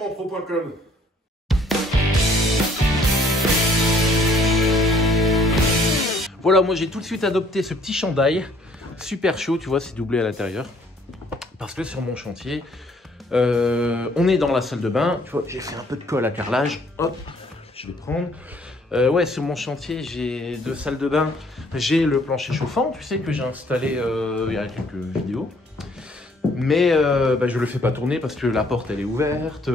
vêtementspro.com. Voilà, moi j'ai tout de suite adopté ce petit chandail, super chaud, tu vois, c'est doublé à l'intérieur. Parce que sur mon chantier, on est dans la salle de bain, tu vois, j'ai fait un peu de colle à carrelage, hop, je vais prendre. Ouais, sur mon chantier, j'ai 2 salles de bain, j'ai le plancher chauffant, tu sais, que j'ai installé il y a quelques vidéos. Mais je le fais pas tourner parce que la porte elle est ouverte,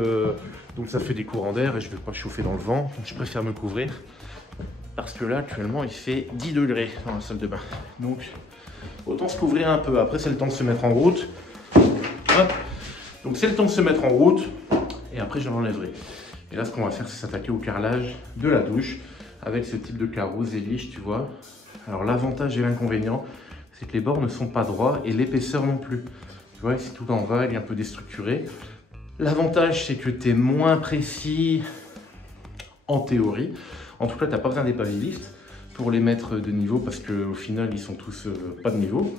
donc ça fait des courants d'air et je vais pas chauffer dans le vent, donc je préfère me couvrir. Parce que là, actuellement, il fait 10 degrés dans la salle de bain. Donc, autant se couvrir un peu. Après, c'est le temps de se mettre en route. Hop. Donc, c'est le temps de se mettre en route. Et après, je l'enlèverai. Et là, ce qu'on va faire, c'est s'attaquer au carrelage de la douche. Avec ce type de carreaux Zelish, tu vois. Alors, l'avantage et l'inconvénient, c'est que les bords ne sont pas droits et l'épaisseur non plus. Tu vois, ici, tout en bas, il est un peu déstructuré. L'avantage, c'est que tu es moins précis en théorie. En tout cas, tu n'as pas besoin des pavés lifts pour les mettre de niveau parce qu'au final, ils sont tous pas de niveau.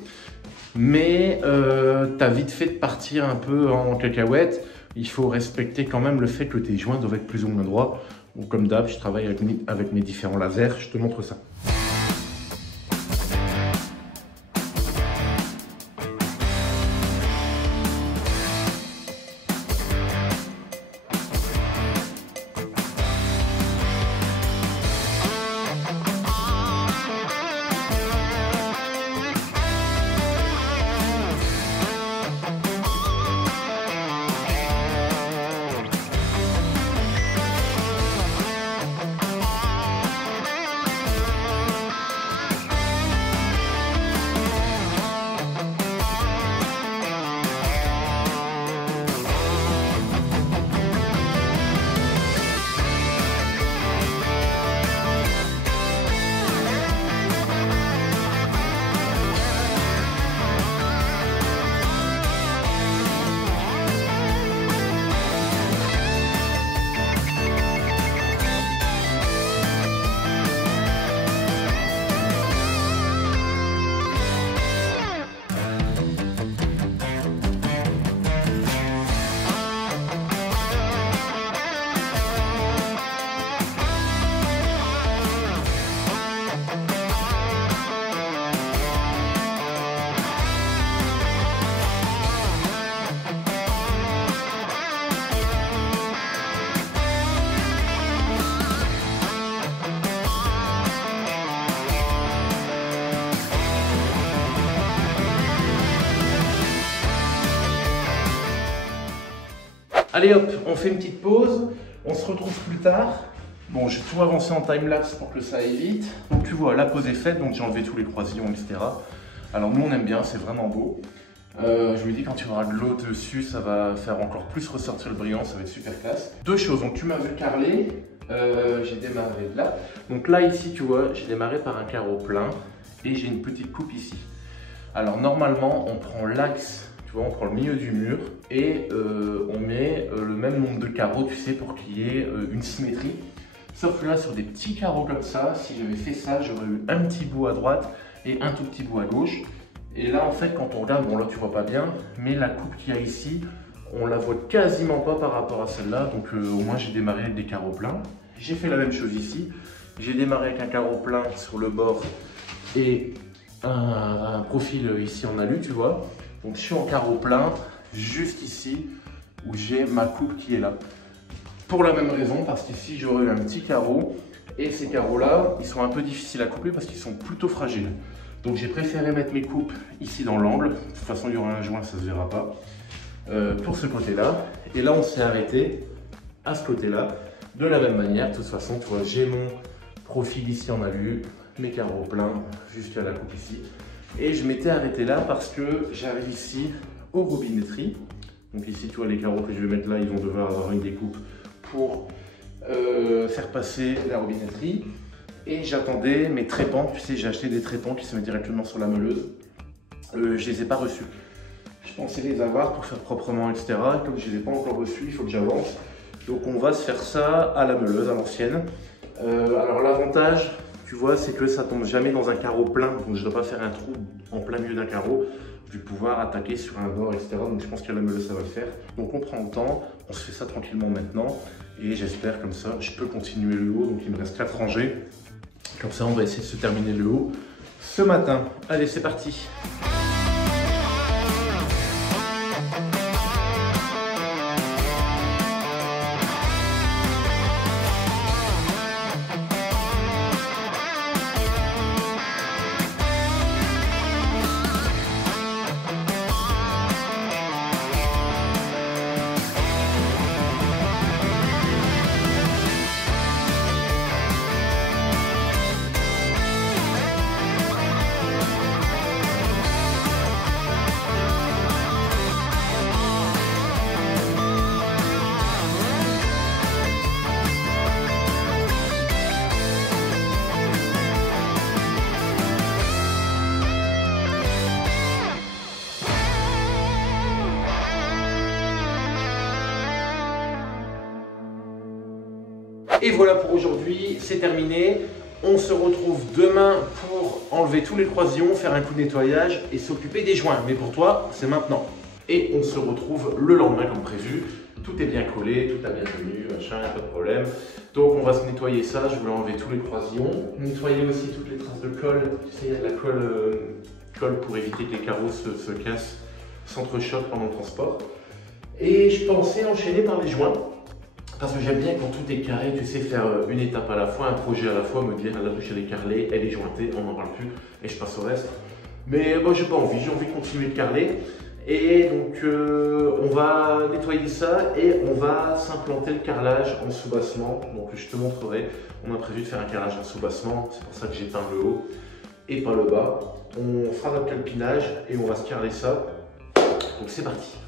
Mais tu as vite fait de partir un peu en cacahuète. Il faut respecter quand même le fait que tes joints doivent être plus ou moins droits. Donc, comme d'hab, je travaille avec mes différents lasers. Je te montre ça. Allez hop, on fait une petite pause, on se retrouve plus tard. Bon, j'ai tout avancé en timelapse pour que ça aille vite. Donc tu vois, la pause est faite, donc j'ai enlevé tous les croisillons, etc. Alors nous on aime bien, c'est vraiment beau. Je lui dis quand tu auras de l'eau dessus, ça va faire encore plus ressortir le brillant, ça va être super classe. 2 choses, donc tu m'as vu carreler, j'ai démarré là. Donc là ici tu vois, j'ai démarré par un carreau plein et j'ai une petite coupe ici. Alors normalement on prend l'axe. On prend le milieu du mur et on met le même nombre de carreaux, tu sais, pour qu'il y ait une symétrie. Sauf que là, sur des petits carreaux comme ça, si j'avais fait ça, j'aurais eu un petit bout à droite et un tout petit bout à gauche. Et là, en fait, quand on regarde, bon là, tu vois pas bien, mais la coupe qu'il y a ici, on la voit quasiment pas par rapport à celle-là. Donc au moins, j'ai démarré avec des carreaux pleins. J'ai fait la même chose ici. J'ai démarré avec un carreau plein sur le bord et un profil ici en alu, tu vois. Donc je suis en carreau plein, juste ici, où j'ai ma coupe qui est là. Pour la même raison, parce qu'ici j'aurais eu un petit carreau, et ces carreaux-là, ils sont un peu difficiles à couper parce qu'ils sont plutôt fragiles. Donc j'ai préféré mettre mes coupes ici dans l'angle. De toute façon, il y aura un joint, ça ne se verra pas. Pour ce côté-là. Et là, on s'est arrêté à ce côté-là. De la même manière, de toute façon, tu vois, j'ai mon profil ici en alu, mes carreaux pleins, jusqu'à la coupe ici. Et je m'étais arrêté là parce que j'arrive ici aux robinetteries. Donc ici, tu vois, les carreaux que je vais mettre là, ils vont devoir avoir une découpe pour faire passer la robinetterie. Et j'attendais mes trépans. Tu sais, j'ai acheté des trépans qui se mettent directement sur la meuleuse. Je les ai pas reçus. Je pensais les avoir pour faire proprement, etc. Et comme je les ai pas encore reçus, il faut que j'avance. Donc on va se faire ça à la meuleuse, à l'ancienne. Alors l'avantage, tu vois, c'est que ça tombe jamais dans un carreau plein. Donc je ne dois pas faire un trou en plein milieu d'un carreau. je vais pouvoir attaquer sur un bord, etc. Donc je pense qu'à la meule, ça va le faire. Donc on prend le temps, on se fait ça tranquillement maintenant. Et j'espère comme ça, je peux continuer le haut. Donc il me reste 4 rangées. Comme ça, on va essayer de se terminer le haut ce matin. Allez, c'est parti. Et voilà pour aujourd'hui, c'est terminé. On se retrouve demain pour enlever tous les croisillons, faire un coup de nettoyage et s'occuper des joints. Mais pour toi, c'est maintenant. Et on se retrouve le lendemain comme prévu. Tout est bien collé, tout a bien tenu, machin, pas de problème. Donc on va se nettoyer ça, je voulais enlever tous les croisillons. Nettoyer aussi toutes les traces de colle. Tu sais, il y a de la colle pour éviter que les carreaux se cassent, s'entrechoquent pendant le transport. Et je pensais enchaîner par les joints. Parce que j'aime bien quand tout est carré, tu sais, faire une étape à la fois, un projet à la fois, me dire la douche elle est carrelée, elle est jointée, on n'en parle plus et je passe au reste. Mais moi j'ai pas envie, j'ai envie de continuer de carreler. Et donc on va nettoyer ça et on va s'implanter le carrelage en sous-bassement. Donc je te montrerai, on a prévu de faire un carrelage en sous-bassement, c'est pour ça que j'ai peint le haut et pas le bas. On fera notre calpinage et on va se carreler ça. Donc c'est parti.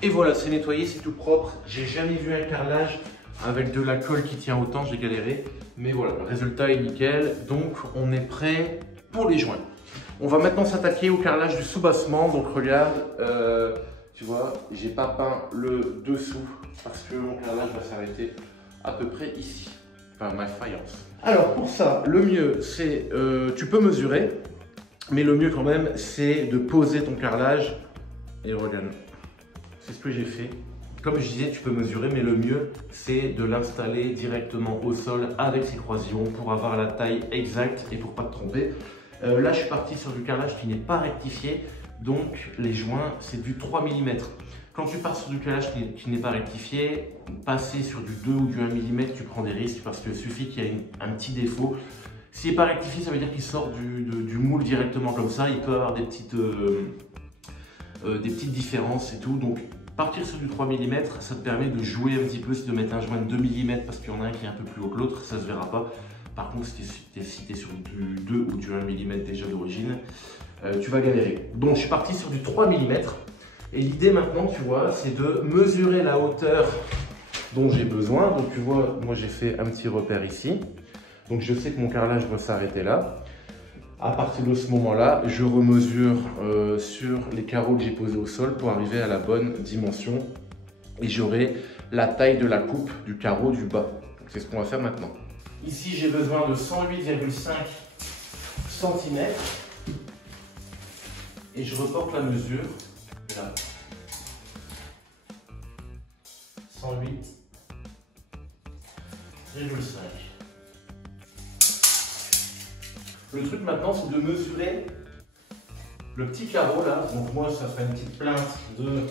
Et voilà, c'est nettoyé, c'est tout propre. J'ai jamais vu un carrelage avec de la colle qui tient autant, j'ai galéré. Mais voilà, le résultat est nickel. Donc on est prêt pour les joints. On va maintenant s'attaquer au carrelage du sous-bassement. Donc regarde, tu vois, j'ai pas peint le dessous parce que mon carrelage va s'arrêter à peu près ici. Enfin, ma faïence. Alors pour ça, le mieux c'est, tu peux mesurer, mais le mieux quand même c'est de poser ton carrelage. Et regarde. C'est ce que j'ai fait. Comme je disais, tu peux mesurer, mais le mieux, c'est de l'installer directement au sol avec ses croisillons pour avoir la taille exacte et pour pas te tromper. Là, je suis parti sur du carrelage qui n'est pas rectifié, donc les joints, c'est du 3 mm. Quand tu pars sur du carrelage qui n'est pas rectifié, passer sur du 2 ou du 1 mm, tu prends des risques parce qu'il suffit qu'il y ait un petit défaut. S'il n'est pas rectifié, ça veut dire qu'il sort du moule directement comme ça. Il peut avoir des petites différences et tout. Donc, partir sur du 3 mm, ça te permet de jouer un petit peu, si tu mettre un joint de 2 mm parce qu'il y en a un qui est un peu plus haut que l'autre, ça se verra pas. Par contre, si tu es sur du 2 ou du 1 mm déjà d'origine, tu vas galérer. Donc, je suis parti sur du 3 mm. Et l'idée maintenant, tu vois, c'est de mesurer la hauteur dont j'ai besoin. Donc, tu vois, moi, j'ai fait un petit repère ici. Donc, je sais que mon carrelage va s'arrêter là. À partir de ce moment-là, je remesure sur les carreaux que j'ai posés au sol pour arriver à la bonne dimension et j'aurai la taille de la coupe du carreau du bas. C'est ce qu'on va faire maintenant. Ici, j'ai besoin de 108,5 cm et je reporte la mesure là. 108,5. Le truc maintenant, c'est de mesurer le petit carreau là. Donc moi, ça fait une petite plainte de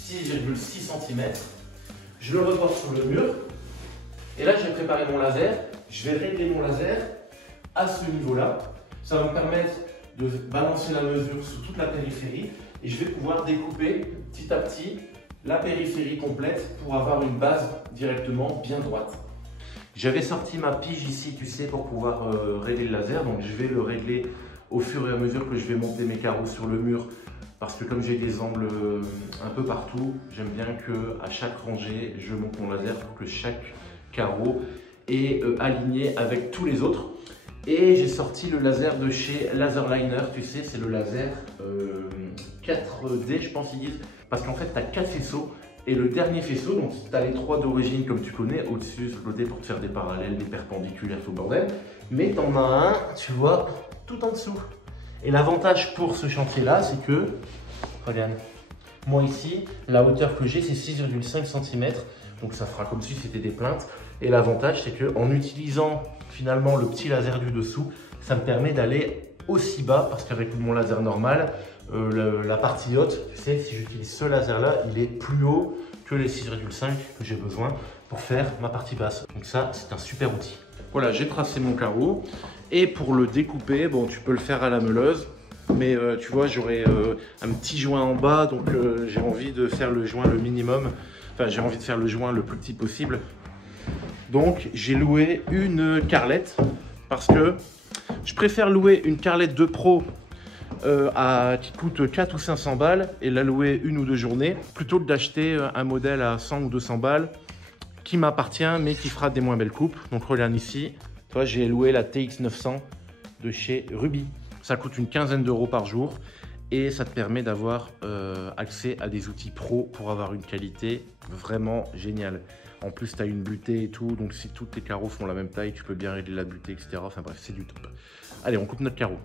6,6 cm. Je le reporte sur le mur. Et là, j'ai préparé mon laser. Je vais régler mon laser à ce niveau-là. Ça va me permettre de balancer la mesure sur toute la périphérie. Et je vais pouvoir découper petit à petit la périphérie complète pour avoir une base directement bien droite. J'avais sorti ma pige ici, tu sais, pour pouvoir régler le laser. Donc je vais le régler au fur et à mesure que je vais monter mes carreaux sur le mur. Parce que comme j'ai des angles un peu partout, j'aime bien qu'à chaque rangée, je monte mon laser pour que chaque carreau est aligné avec tous les autres. Et j'ai sorti le laser de chez Laserliner, tu sais, c'est le laser 4D, je pense qu'ils disent. Parce qu'en fait, tu as 4 faisceaux. Et le dernier faisceau, donc tu as les 3 d'origine comme tu connais, au-dessus, sur le côté pour te faire des parallèles, des perpendiculaires, tout le bordel. Mais tu en as un, tu vois, tout en dessous. Et l'avantage pour ce chantier-là, c'est que, regarde, moi ici, la hauteur que j'ai, c'est 6,5 cm. Donc ça fera comme si c'était des plaintes. Et l'avantage, c'est qu'en utilisant finalement le petit laser du dessous, ça me permet d'aller aussi bas, parce qu'avec mon laser normal, la partie haute, tu sais, si j'utilise ce laser-là, il est plus haut que les 6,5 que j'ai besoin pour faire ma partie basse. Donc ça, c'est un super outil. Voilà, j'ai tracé mon carreau. Et pour le découper, bon, tu peux le faire à la meuleuse. Mais tu vois, j'aurai un petit joint en bas, donc j'ai envie de faire le joint le minimum. Enfin, j'ai envie de faire le joint le plus petit possible. Donc, j'ai loué une carrelette parce que je préfère louer une carrelette de pro qui coûte 4 ou 500 balles et la louer une ou deux journées plutôt que d'acheter un modèle à 100 ou 200 balles qui m'appartient mais qui fera des moins belles coupes. Donc, regarde ici, toi, j'ai loué la TX900 de chez Ruby. Ça coûte une quinzaine d'euros par jour et ça te permet d'avoir accès à des outils pro pour avoir une qualité vraiment géniale. En plus, tu as une butée et tout, donc si tous tes carreaux font la même taille, tu peux bien régler la butée, etc. Enfin bref, c'est du top. Allez, on coupe notre carreau.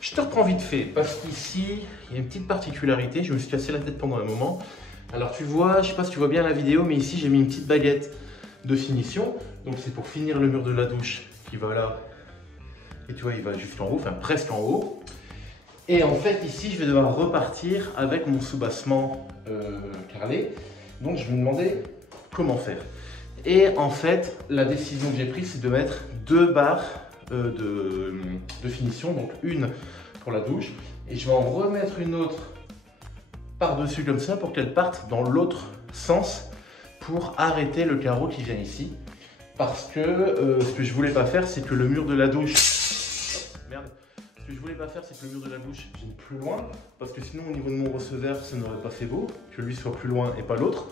Je te reprends vite fait parce qu'ici, il y a une petite particularité. Je me suis cassé la tête pendant un moment. Alors tu vois, je sais pas si tu vois bien la vidéo, mais ici j'ai mis une petite baguette de finition. Donc c'est pour finir le mur de la douche qui va là. Et tu vois, il va juste en haut, enfin presque en haut. Et en fait ici, je vais devoir repartir avec mon soubassement carrelé. Donc je me demandais comment faire. Et en fait, la décision que j'ai prise, c'est de mettre 2 barres de finition. Donc une pour la douche. Et je vais en remettre une autre par-dessus comme ça pour qu'elle parte dans l'autre sens pour arrêter le carreau qui vient ici. Parce que ce que je voulais pas faire, c'est que le mur de la douche... Merde. Ce que je voulais pas faire, c'est que le mur de la douche vienne plus loin. Parce que sinon, au niveau de mon receveur, ça n'aurait pas fait beau. Que lui soit plus loin et pas l'autre.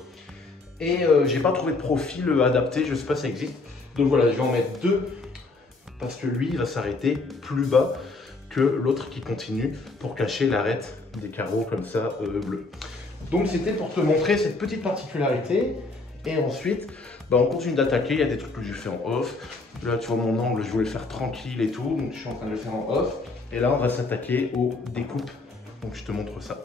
Et j'ai pas trouvé de profil adapté. Je sais pas si ça existe. Donc voilà, je vais en mettre 2. Parce que lui, il va s'arrêter plus bas que l'autre qui continue pour cacher l'arête des carreaux comme ça bleus. Donc c'était pour te montrer cette petite particularité. Et ensuite, bah, on continue d'attaquer. Il y a des trucs que j'ai fait en off. Là, tu vois mon angle, je voulais le faire tranquille et tout. Donc je suis en train de le faire en off. Et là, on va s'attaquer aux découpes. Donc je te montre ça.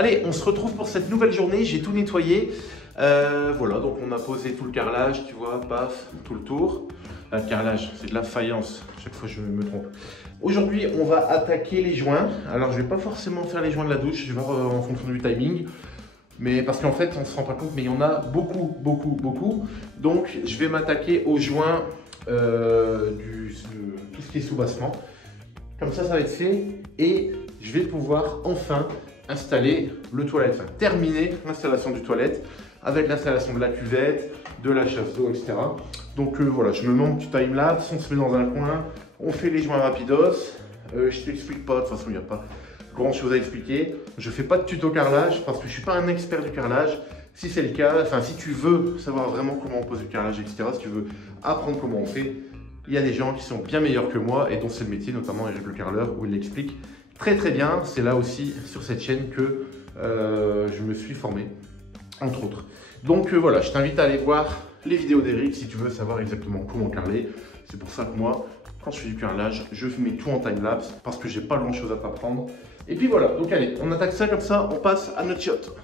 Allez, on se retrouve pour cette nouvelle journée, j'ai tout nettoyé. Voilà, donc on a posé tout le carrelage, tu vois, paf, tout le tour. Le carrelage, c'est de la faïence, chaque fois je me trompe. Aujourd'hui, on va attaquer les joints. Alors, je ne vais pas forcément faire les joints de la douche, je vais voir en fonction du timing. Mais parce qu'en fait, on ne se rend pas compte, mais il y en a beaucoup. Donc, je vais m'attaquer aux joints de tout ce qui est sous-bassement. Comme ça va être fait et je vais pouvoir enfin installer le toilette, enfin terminer l'installation du toilette avec l'installation de la cuvette, de la chasse d'eau, etc. Donc voilà, je me mets mon petit time-lapse, on se met dans un coin, on fait les joints rapidos. Je t'explique pas, de toute façon il n'y a pas grand chose à expliquer. Je fais pas de tuto carrelage parce que je suis pas un expert du carrelage. Si c'est le cas, enfin si tu veux savoir vraiment comment on pose le carrelage, etc., si tu veux apprendre comment on fait, il y a des gens qui sont bien meilleurs que moi et dont c'est le métier, notamment Eric Le Carreleur, où il l'explique très bien. C'est là aussi sur cette chaîne que je me suis formé, entre autres. Donc voilà, je t'invite à aller voir les vidéos d'Eric si tu veux savoir exactement comment carreler. C'est pour ça que moi, quand je fais du carrelage, je mets tout en time-lapse parce que j'ai pas grand chose à t'apprendre. Et puis voilà, donc allez, on attaque ça comme ça, on passe à notre shot.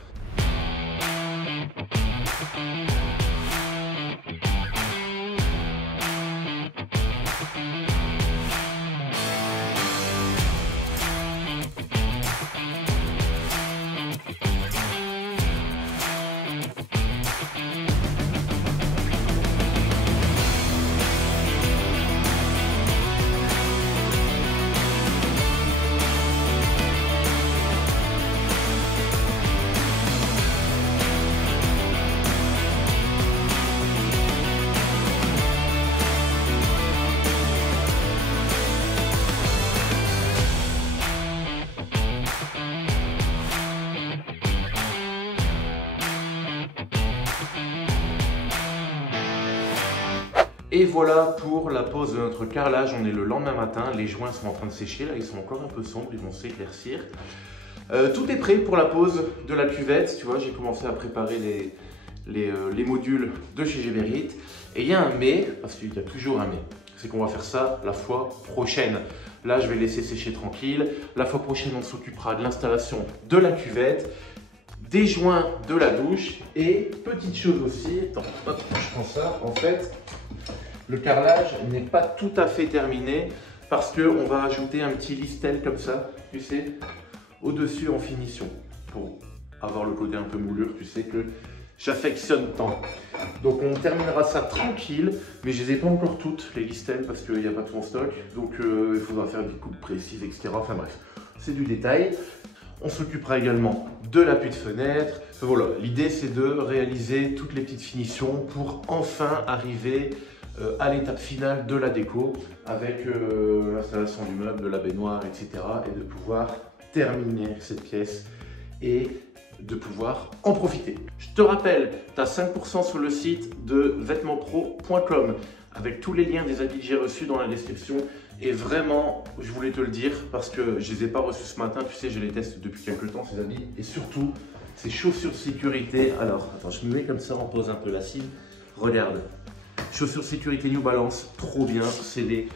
Et voilà pour la pose de notre carrelage. On est le lendemain matin, les joints sont en train de sécher, là ils sont encore un peu sombres, ils vont s'éclaircir. Tout est prêt pour la pose de la cuvette, tu vois, j'ai commencé à préparer les modules de chez Geberit. Et il y a un mais, parce qu'il y a toujours un mais, c'est qu'on va faire ça la fois prochaine. Là je vais laisser sécher tranquille, la fois prochaine on s'occupera de l'installation de la cuvette, des joints de la douche et petite chose aussi, attends, hop, je prends ça, en fait, le carrelage n'est pas tout à fait terminé parce qu'on va ajouter un petit listel comme ça, tu sais, au-dessus en finition pour avoir le côté un peu moulure, tu sais que j'affectionne tant. Donc on terminera ça tranquille, mais je les ai pas encore toutes les listels parce qu'il n'y a pas tout en stock, donc il faudra faire des coupes précises, etc. Enfin bref, c'est du détail. On s'occupera également de l'appui de fenêtre. Enfin, voilà, l'idée c'est de réaliser toutes les petites finitions pour enfin arriver à l'étape finale de la déco avec l'installation du meuble, de la baignoire, etc. et de pouvoir terminer cette pièce et de pouvoir en profiter. Je te rappelle, tu as 5% sur le site de vêtementspro.com avec tous les liens des habits que j'ai reçus dans la description. Et vraiment, je voulais te le dire parce que je ne les ai pas reçus ce matin. Tu sais, je les teste depuis quelques temps, ces habits. Et surtout, ces chaussures de sécurité. Alors, attends, je me mets comme ça, on pose un peu la cime. Regarde, chaussures de sécurité New Balance, trop bien. C'est les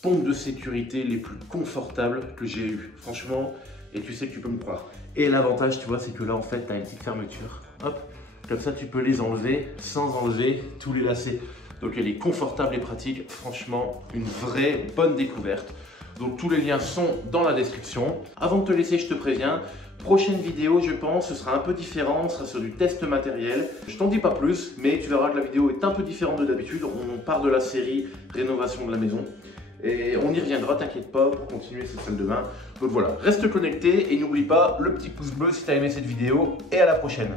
pompes de sécurité les plus confortables que j'ai eues. Franchement, et tu sais que tu peux me croire. Et l'avantage, tu vois, c'est que là, en fait, tu as une petite fermeture. Hop, comme ça, tu peux les enlever sans enlever tous les lacets. Donc elle est confortable et pratique, franchement une vraie bonne découverte. Donc tous les liens sont dans la description. Avant de te laisser, je te préviens, prochaine vidéo je pense, ce sera un peu différent, ce sera sur du test matériel. Je t'en dis pas plus, mais tu verras que la vidéo est un peu différente de d'habitude. On part de la série rénovation de la maison. Et on y reviendra, t'inquiète pas, pour continuer cette salle de bain. Donc voilà, reste connecté et n'oublie pas le petit pouce bleu si tu as aimé cette vidéo. Et à la prochaine.